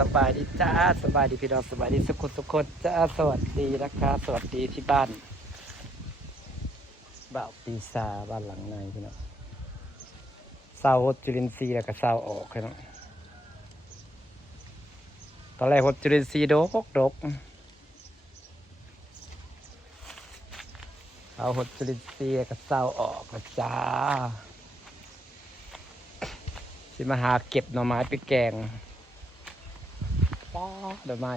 สบายดีจ้าสบายดีพี่น้องสบายดีสุขคนจ้าสวัสดีนะคะสวัสดีที่บ้านบ่าวปีศาจบ้านหลังในพี่น้องเศร้าหดจุลินทรีย์แล้วก็เศร้าออกพี่น้องตอนแรกหดจุลินทรีย์ดกเอาหดจุลินทรีย์แล้วก็เศร้าออกนะจ้าสิมาหาเก็บหน่อไม้ไปแกงป้าเดี๋ยวไม่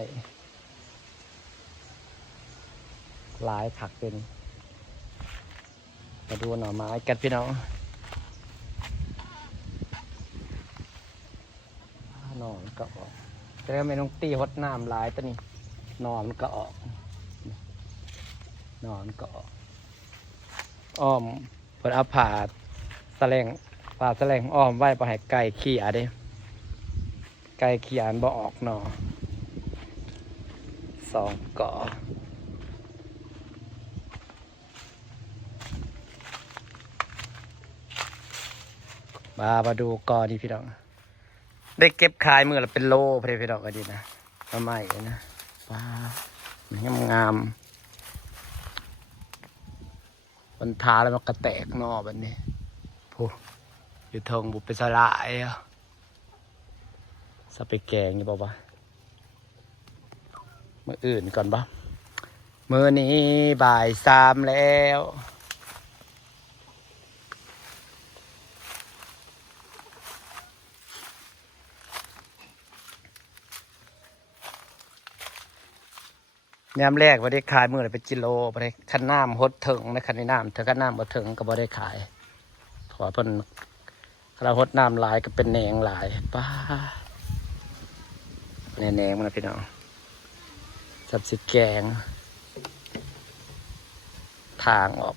หลายผักเป็นมาดูหน่อไม้กันพี่น้องหน่อมันก็ออกแต่ไม่ต้องตีหดน้ำหลายตัวนี้หน่อมันก็ออกหน่อมันก็ออกอ้อมเพิ่นเอาผ่าแสลงอ้อมไว้บ่ให้ไก่ขี้อาเด้ไก่ขี้อาบ่ออกหน่อสองก่อมาดูกอดีพี่น้องได้เก็บขายมือละเป็นโลพี่น้องก็ดีนะมาใหม่นะว้างามมันทาแล้วมันกระแตกนอแบบนี้ผู้อยู่ทงบุปผาลายสไปแกงอยู่ป่าวะมื้ออื่นก่อนปะมื้อนี้บ่าย3แล้วยามแรกบ่ได้ขายมื้อละเป็นกิโลบ่ได้คันน้ำหดถึงในคันน้ำถ้าคันน้ำบ่ถึงก็บ่ได้ขายเพราะเพิ่นเราหดน้ำหลายก็เป็นแหนงหลายป้าแหนงมันนะพี่น้องสับสิแกงทางออก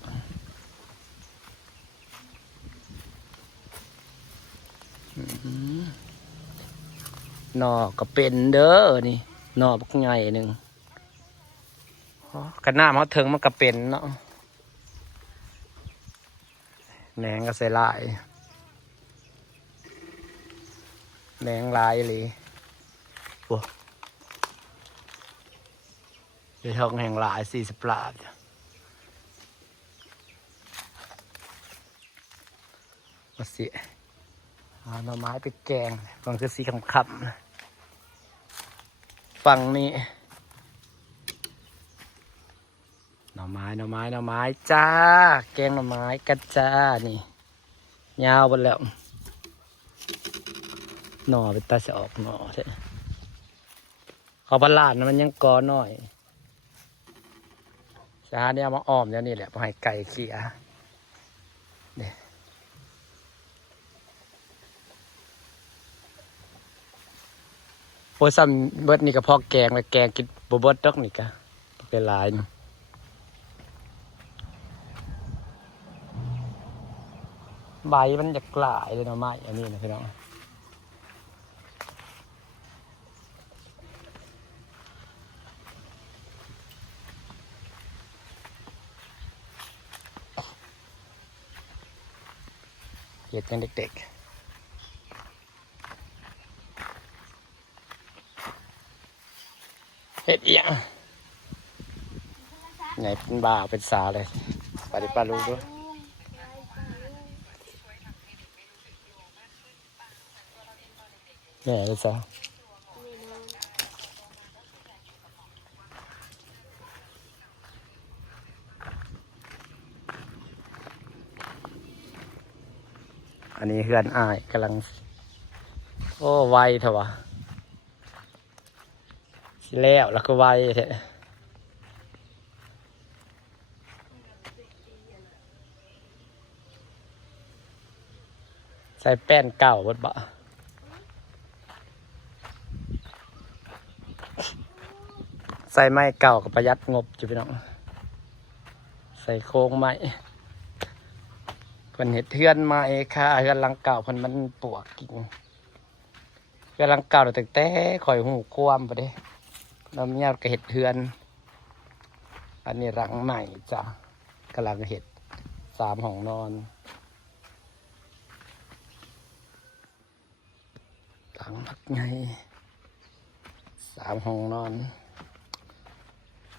หน่อก็เป็นเด้อนี่หน่อบักใหญ่หนึ่งกันหน้าเขาถึงมันก็เป็นเนาะแหนงก็ใส่ลายแหนงลายเลยโอ้ยทองแห่งลาย40 บาทมาสิเอาหน่อไม้ไปแกงฝั่งคือสีขำๆฝั่งนี้หน่อไม้จ้าแกงหน่อไม้กันจ้านี่ยาวไปแล้วหน่อเป็นตาจะออกหน่อใช่เขาประหลาดนะมันยังกอหน่อยชาเนี่ยมาอ้อมแล้วนี่แหละพอให้ไก่เขี่ยเนี่ยโอ้ยซ้ำเบิดนี่ก็พอแกงเลยแกงกินบเบิดดอกนี่ก็เป็นลายใบมันจะกลายเลยเนาะไม้อันนี้นะพี่น้องเห็ดยังเด็กๆเห็ดเอียงไงเป็นบ่าเป็นสาเลยปลาดิปลาลูกด้วยแม่เลยจ้ะอันนี้เฮือนอ้ายกำลังโอ้ไวเถอะวะแล้วก็ไวเถอะใส่แป้นเก่าบดบะใส่ไม้เก่ากับประหยัดงบจุพี่น้องใส่โค้งไม้เพิ่นเห็ดเทือนไม้ค่ะเทือนหลังเก่าเพิ่นมันปวกกิ่งเทือนหลังเก่าตั้งแต่ข่อยหูความไปเด้น้ำเงี้ยวก็เห็ดเทือนอันนี้หลังใหม่จ้ะกำลังเห็ด3 ห้องนอนหลังพักไง 3 ห้องนอน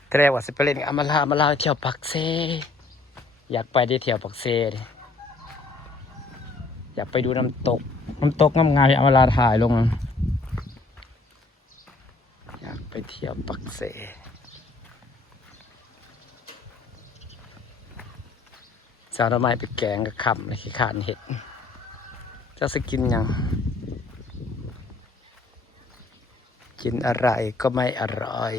แต่แรกว่าสิไปเล่นกับอำมาลาเที่ยวปักเซอยากไปได้เที่ยวปักเซดิอยากไปดูน้ำตกงามๆที่อำมาลาถ่ายลงอยากไปเที่ยวปักเซจะเอาหน่อไม้ไปแกงกับคำเลยขี้ขานเห็ดจะสกินยังกินอะไรก็ไม่อร่อย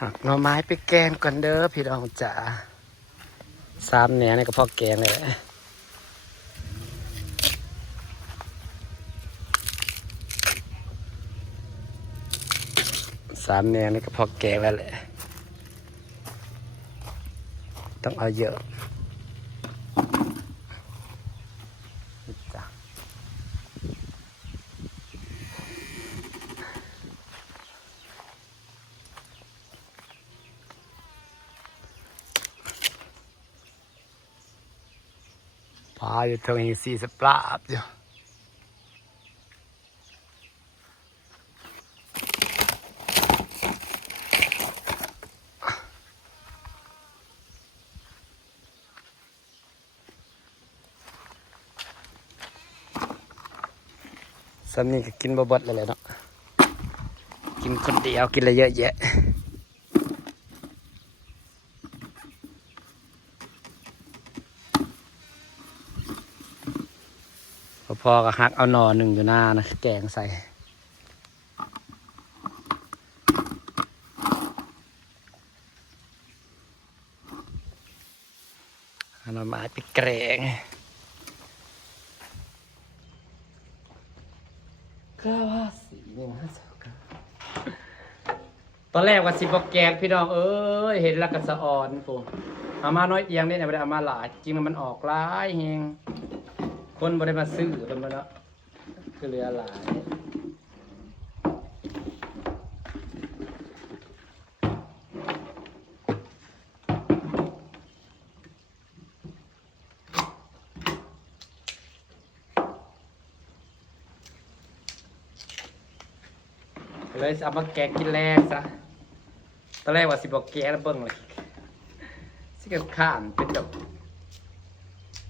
หักหน่อไม้ไปแกงก่อนเด้อพี่น้องจ๋า3 แหน่นี่ก็พอแกงเลย3 แหน่นี่ก็พอแกงแล้วแหละต้องเอาเยอะจ้ะปลาอยู่ตรงนี้40 ปลาบอยู่สำนี้ก็กินบ่เบิดเลยแหละเนาะกินคนเดียวกินอะไรเยอะแยะพอก็หักเอาหน่อหนึ่งอยู่หน้านะแกงใส่เอาหน่อไม้ไปแกงตอนแรกว่าสิบแกงพี่น้องเอ้ยเห็นแล้วก็สะอ่อนผมเอามาน้อยเอียงนี่เนี่ยไม่ได้เอามาหลายจริงมันออกหลายเฮงคนบ่ได้มาซื้อกันมาแล้วคือเหลือหลายเลยเอามาแกงกินแรกซะตอนแรกว่าสิบอกแกงแล้วเบิ่งเลยสิกับข้านเป็นแบบ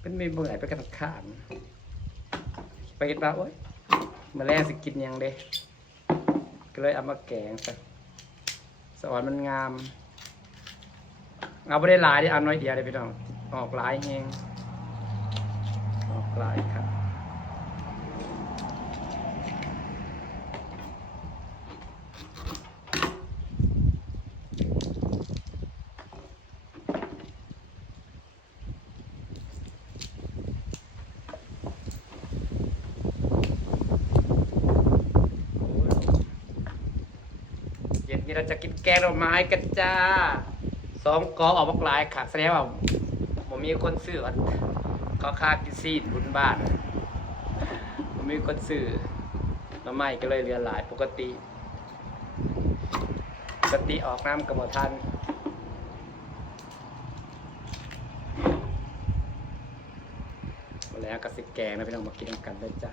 เป็นไม่เบื่อไปกับข้านไปกินปลาโอ้ยมาแรกสิกินยังเด้ก็เลยเอามาแกงซะสอนมันงามเอาไม่ได้หลายดิเอาน้อยเดียวเลยพี่น้องออกหลายเฮงออกหลายครับนี่เราจะกินแกงหน่อไม้กันจ้า2 กอออกมาหลายค่ะแสดงว่าผมมีคนซื้อเขาค่ากินซีดบุญบ้านผมมีคนซื้อหน่อไม้ก็เลยเหลือหลายปกติออกน้ำกระบอกทันมาแล้วก็สิแกงนะพี่น้องมากินกันได้จ้า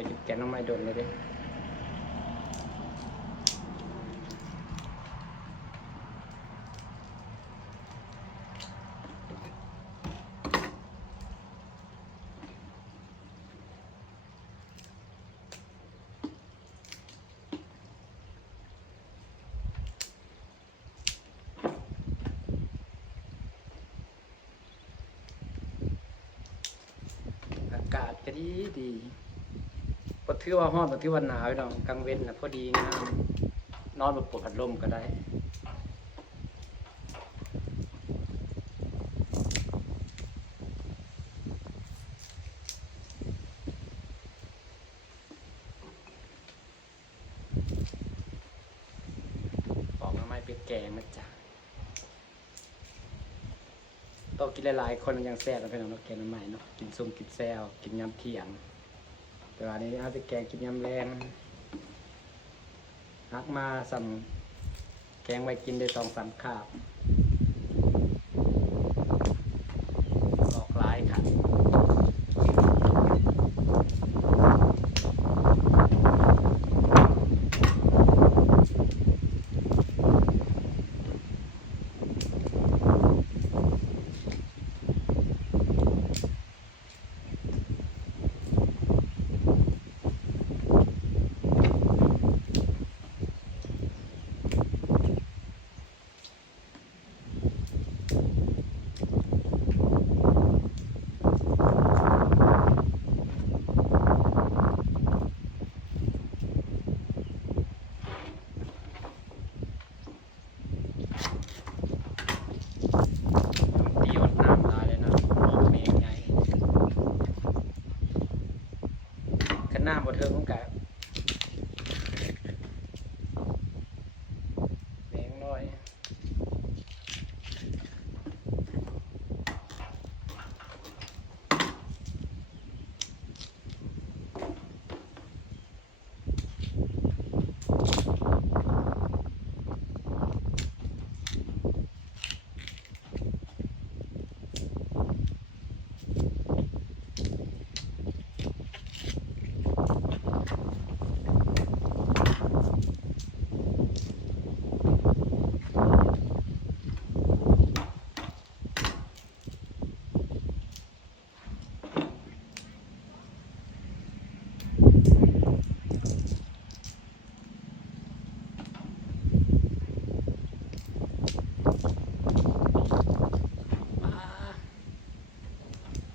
ไปกินแกงหน่อไม้โดนเลยดิอากาศก็ดีบ่ถือว่าร้อนบ่ถือว่าหนาวพี่น้องกลางเว้นน่ะพอดีงามนอนแบบเปิดพัดลมก็ได้ แกงนะจ๊ะโตกินหลายๆคนมันยังแซ่บแล้วพี่น้องเนาะแกงใหม่เนาะกินส้มกินแซวกินยำเขียงแต่ว่านี้เอาไปแกงกินยำแรงฮักมาสั่งแกงไว้กินได้2-3 คาบออกหลายค่ะตีอดน้ำลายเลยนะโอ้เมงไงขันน้ำบดเทิงของแกแมงน้อย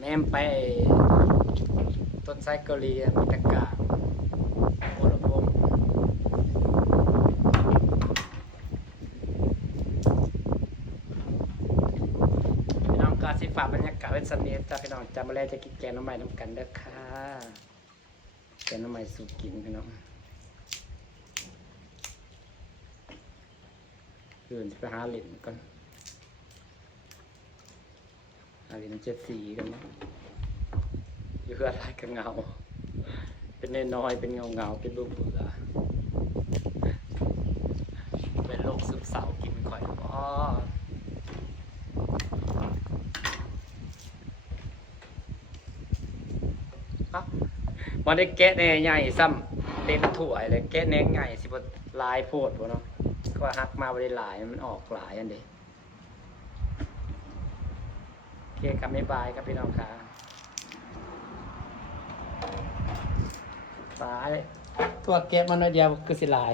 แนมไปต้นไทรเกาหลีมีตะกร้าโอระพงพี่น้องก็สิฝากบรรยากาศไว้สำเนียงจ้าพี่น้องจำมาแล้วจะกินแกงน้ำใหม่น้ำกันเด้อค่ะแกงน้ำใหม่สูตรกินพี่น้องคืนจะไปหาเหรียญก่อนหาเหรียญ74กันนะอยู่เพื่ออะไรกันเงาเป็นน้อยๆเป็นเงาเป็นรูปเบื่อเป็นโรคซึมเศร้ากินข่อยอ๋อมาได้แกะแหน่ใหญ่ซ้ำเต็มถ้วยเลยแกะแหน่ใหญ่สิบลายโพดบ่เนาะก็หักมาบริหลายมันออกหลายอันเดีโอเคครับบ๊ายบายครับพี่น้องค่ะตายตัวแกะมันน้อยเดียวคือสิหลาย